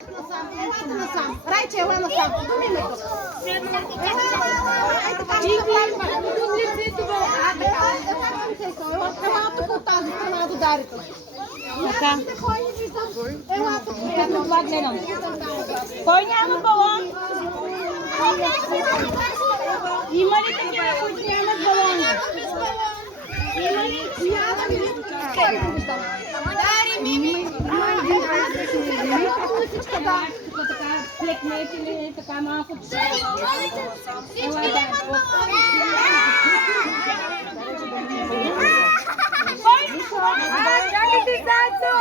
Елате насам. Райче, ела насам. До името. Ела тук от тази страна до дарите. Така. Ела тук. Ето това гледам. Кой няма балон? Има ли такива, които нямат балони? Има ли? Дари, Мими. Така плекнете ли така малко? Всичките имат балони. Чакайте заедно!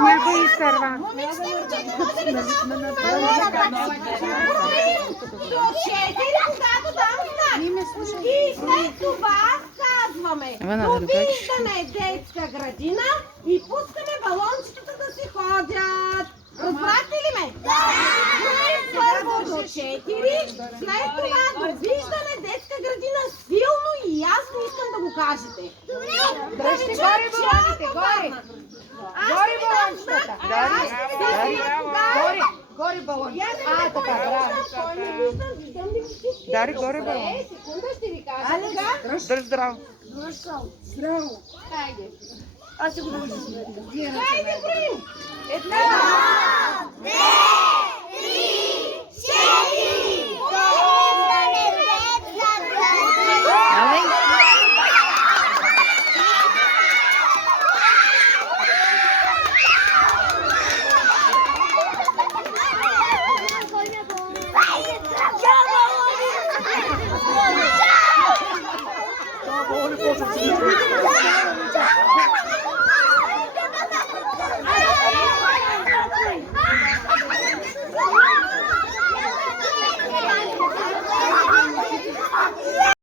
Някой изтърва. До 4, когато дам знак. И след това казваме, довиждане детска градина и пускаме балончетата да си ходят. Разбрахте ли ме? Първо до 4, след това довиждане детска градина. Силно и ясно искам да го кажете. Дръжте горе балоните, горе! Горе балончетата! Горе! Горе балон! А, така, браво! Дари, горе балон! Секунда ще ви кажа. Дръж здраво! Здраво! Хайде! Аз си го дължа. Хайде, броим! Една! Две!